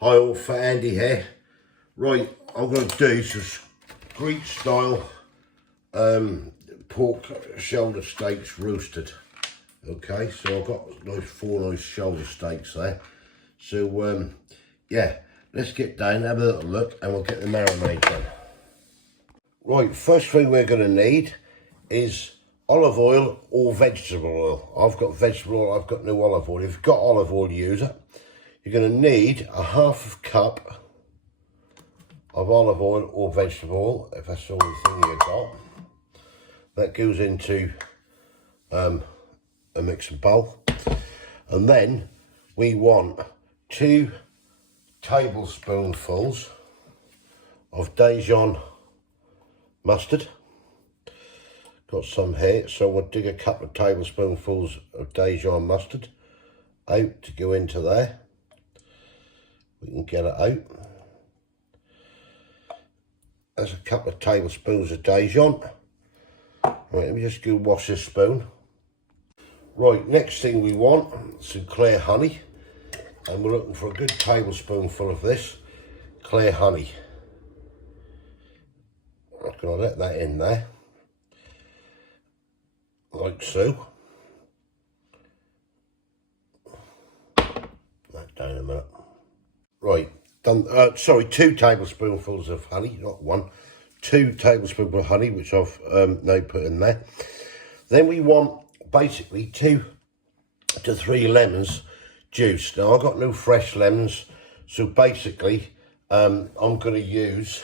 Hi all, for Andy here. Right, I'm going to do some Greek style pork shoulder steaks roasted. Okay, so I've got those four nice shoulder steaks there. So yeah, let's get down, have a little look, and we'll get the marinade done. Right, first thing we're going to need is olive oil or vegetable oil. I've got vegetable oil, I've got no olive oil. If you've got olive oil, use it. You're going to need a half cup of olive oil or vegetable oil, if that's the only thing you've got. That goes into a mixing bowl. And then we want 2 tablespoonfuls of Dijon mustard. Got some here, so we'll dig a couple of tablespoonfuls of Dijon mustard out to go into there. We can get it out. There's a couple of tablespoons of Dijon. Right, let me just go wash this spoon. Right, next thing we want, some clear honey. And we're looking for a good tablespoonful of this clear honey. I'm going to let that in there. Like so. That down a minute. Right, done. Sorry, 2 tablespoonfuls of honey, not 1. 2 tablespoonfuls of honey, which I've now put in there. Then we want basically 2 to 3 lemons juice. Now I've got no fresh lemons, so basically I'm going to use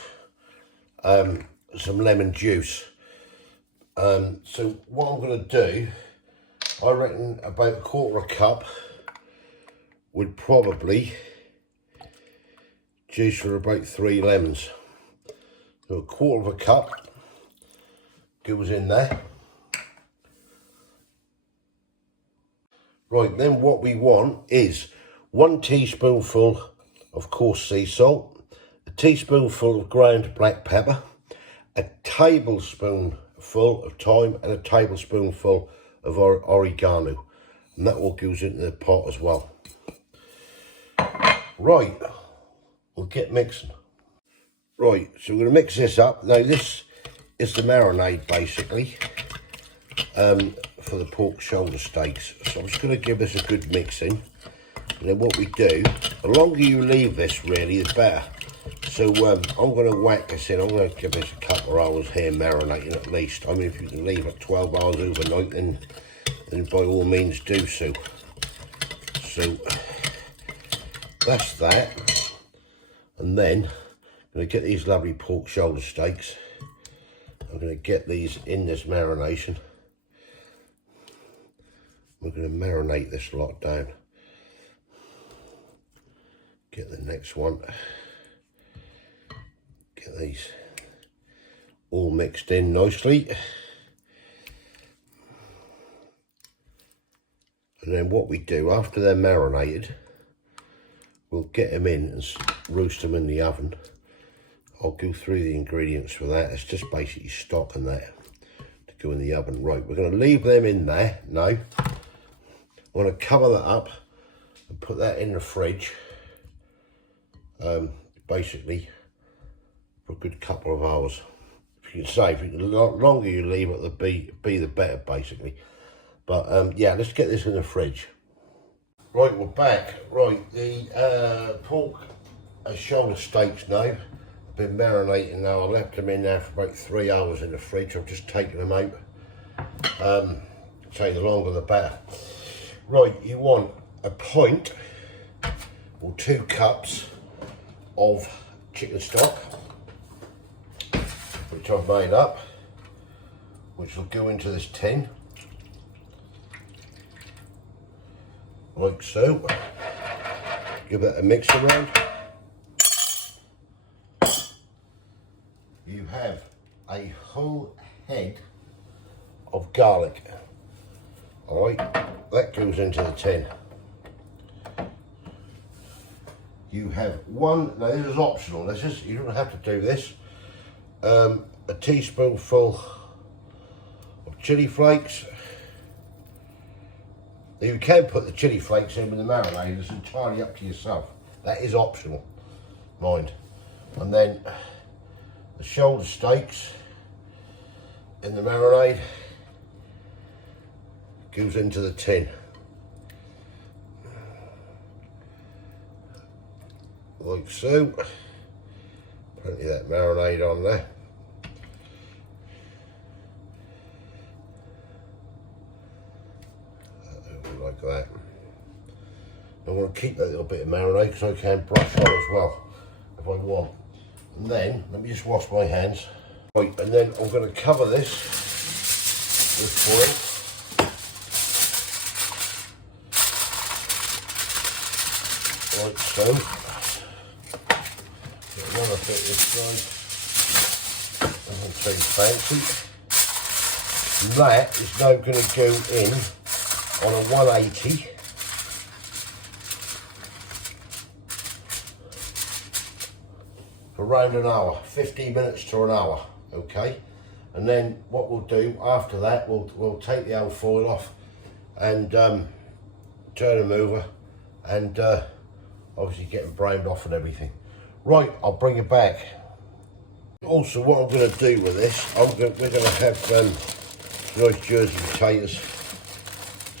some lemon juice. So what I'm going to do, I reckon about 1/4 cup would probably juice for about 3 lemons. So 1/4 cup goes in there. Right, then what we want is 1 teaspoonful of coarse sea salt, a teaspoonful of ground black pepper, a tablespoonful of thyme, and a tablespoonful of oregano. And that all goes into the pot as well. Right, we'll get mixing. Right, so we're going to mix this up. Now this is the marinade basically for the pork shoulder steaks. So I'm just going to give this a good mixing. And then what we do, the longer you leave this really, the better. So I'm going to whack this in. I'm going to give this a couple of hours here marinating at least. I mean, if you can leave it 12 hours overnight, then by all means do so. So that's that. And then I'm going to get these lovely pork shoulder steaks. I'm going to get these in this marination. We're going to marinate this lot down. Get the next one. Get these all mixed in nicely. And then what we do after they're marinated, we'll get them in and roast them in the oven. I'll go through the ingredients for that. It's just basically stock and that to go in the oven. Right, we're going to leave them in there now. I'm going to cover that up and put that in the fridge. Basically for a good couple of hours. If you can say, the longer you leave it, the the better basically. But yeah, let's get this in the fridge. Right, we're back. Right, the pork shoulder steaks now been marinating now. I left them in there for about 3 hours in the fridge. I've just taken them out. Say the longer the better. Right, you want a pint or 2 cups of chicken stock, which I've made up, which will go into this tin, like so. Give it a mix around. You have a whole head of garlic. All right, that goes into the tin. You have now this is optional, you don't have to do this. A teaspoonful of chili flakes. You can put the chili flakes in with the marinade, it's entirely up to yourself. That is optional, mind. And then the shoulder steaks in the marinade goes into the tin. Like so. Plenty of that marinade on there. Like that. I'm going to keep that little bit of marinade because I can brush on as well if I want. And then, let me just wash my hands. Right, and then I'm going to cover this with foil. Like so. Get another bit this side. Nothing too fancy. And that is now going to go in on a 180. For around an hour, 15 minutes to an hour, okay? And then what we'll do after that, we'll take the old foil off and turn them over and obviously get them browned off and everything. Right, I'll bring it back. Also, what I'm going to do with this, we're going to have nice Jersey potatoes,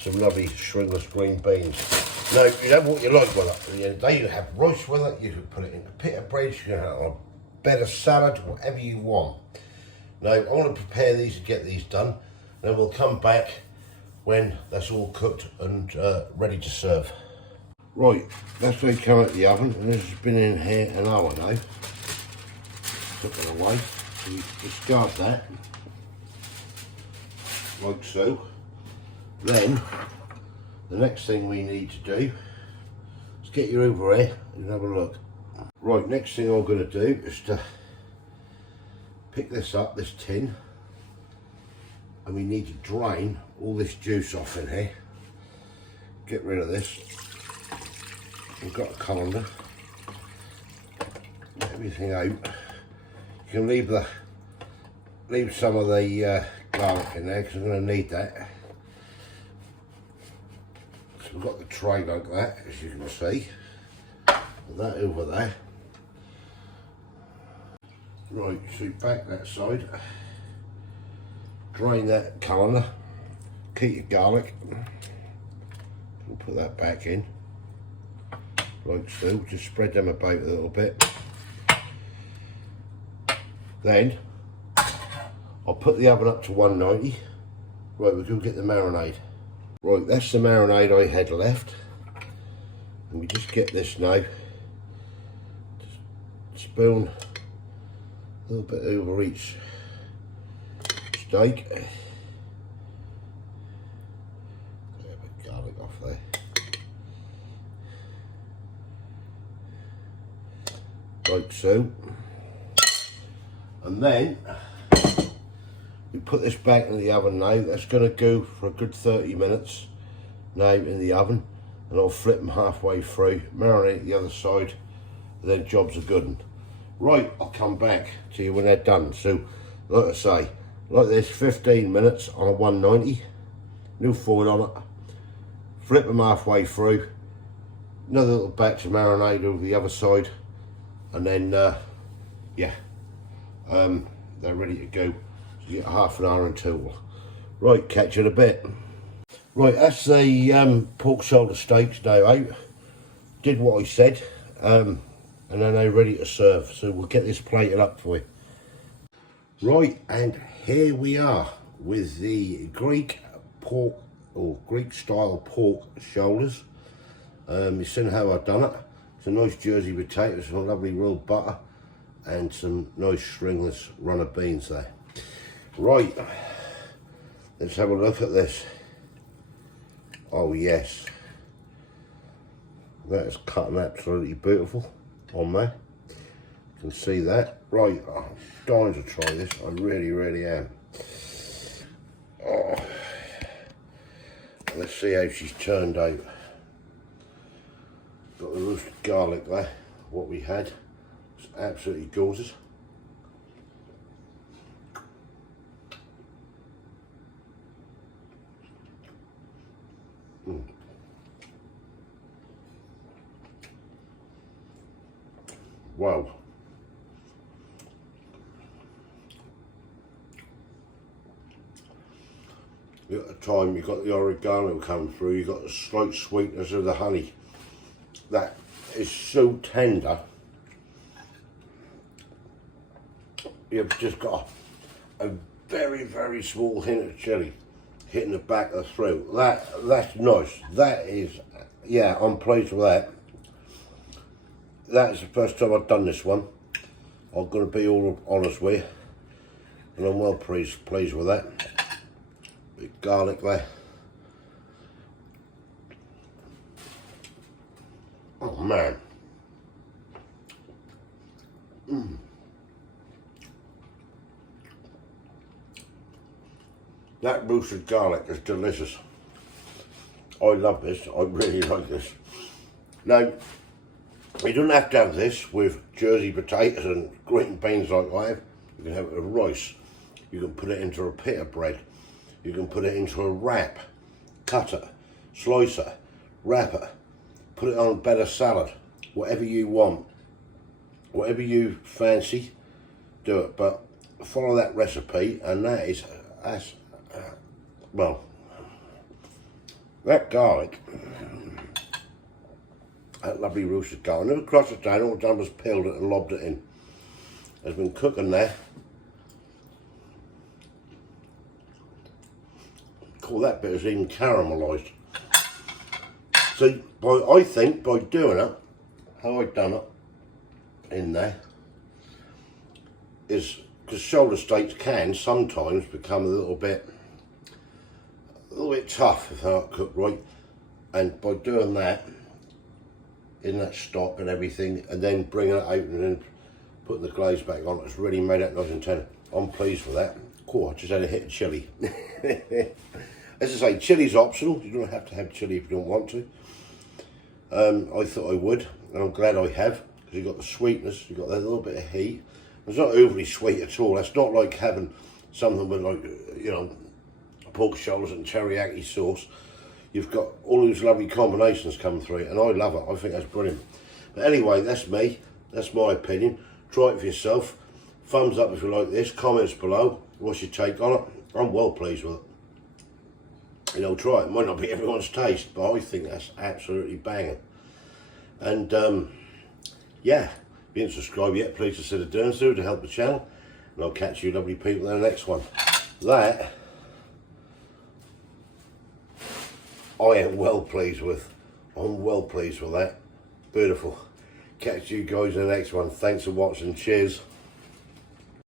some lovely stringless green beans. Now, you have what you like with it. At the end of the day, you can have rice with it, you can put it in a pita bread, you can have a bed of salad, whatever you want. Now, I want to prepare these and get these done. Then we'll come back when that's all cooked and ready to serve. Right, that's they come out of the oven, and this has been in here an hour now. Took it away, so we discard that, like so. Then, the next thing we need to do is get you over here and have a look. Right, next thing I'm going to do is to pick this up, this tin, and we need to drain all this juice off in here. Get rid of this. We've got a colander. Get everything out. You can leave some of the garlic in there because I'm going to need that. We've got the tray like that, as you can see. Put that over there. Right, so back that side. Drain that colander. Keep your garlic. We'll put that back in. Like so. Just spread them about a little bit. Then, I'll put the oven up to 190. Right, we'll go get the marinade. Right, that's the marinade I had left. And we just get this now. Spoon a little bit over each steak. A bit of garlic off there. Like so. And then we put this back in the oven now. That's going to go for a good 30 minutes now in the oven, and I'll flip them halfway through, marinate the other side, and then jobs are good. Right, I'll come back to you when they're done. So, like I say, like this, 15 minutes on a 190, new foil on it, flip them halfway through, another little batch of marinade over the other side, and then, yeah, they're ready to go. So you get half an hour in total. Right, catch you in a bit. Right, that's the pork shoulder steaks now out. Did what I said, and then they're ready to serve. So we'll get this plated up for you. Right, and here we are with the Greek pork, or Greek style pork shoulders. You've seen how I've done it. Some nice Jersey potatoes, some lovely rolled butter, and some nice stringless runner beans there. Right, let's have a look at this. Oh yes, that is cutting absolutely beautiful on there. You can see that. Right, I'm dying to try this. I really am. Oh, let's see how she's turned out. Got the roasted garlic there. What we had. It's absolutely gorgeous. Wow. At the time you've got the oregano come through, you've got the slight sweetness of the honey. That is so tender. You've just got a very, very small hint of chilli hitting the back of the throat. That's nice. That is, yeah, I'm pleased with that. That is the first time I've done this one. I'm going to be all honest with you, and I'm well pleased with that. Bit garlic there. Oh man. That roasted garlic is delicious. I love this. I really like this. Now, you don't have to have this with Jersey potatoes and green beans like I have. You can have it with rice. You can put it into a pita bread. You can put it into a wrap, cutter, slicer, wrapper. Put it on a bed of salad. Whatever you want. Whatever you fancy, do it. But follow that recipe, and that's well, that garlic, that lovely roasted garlic. I never crushed it down, all I've done was peeled it and lobbed it in. It's been cooking there. Call that bit is even caramelised. So I think by doing it, how I've done it in there, is because shoulder steaks can sometimes become a little bit tough if they're not cooked right, and by doing that in that stock and everything, and then bringing it out and then putting the glaze back on, it's really made it nice and tender. I'm pleased with that. Cool, I just had a hit of chilli. As I say, chilli's optional. You don't have to have chilli if you don't want to. I thought I would, and I'm glad I have, because you've got the sweetness, you've got that little bit of heat. It's not overly sweet at all. It's not like having something with, like, you know, pork shoulders and teriyaki sauce. You've got all these lovely combinations coming through, and I love it. I think that's brilliant. But anyway, that's me. That's my opinion. Try it for yourself. Thumbs up if you like this. Comments below. What's your take on it? I'm well pleased with it. You know, try it. It might not be everyone's taste, but I think that's absolutely banging. And yeah, if you haven't subscribed yet, please consider doing so to help the channel. And I'll catch you lovely people in the next one. That I am well pleased with. I'm well pleased with that. Beautiful. Catch you guys in the next one. Thanks for watching. Cheers.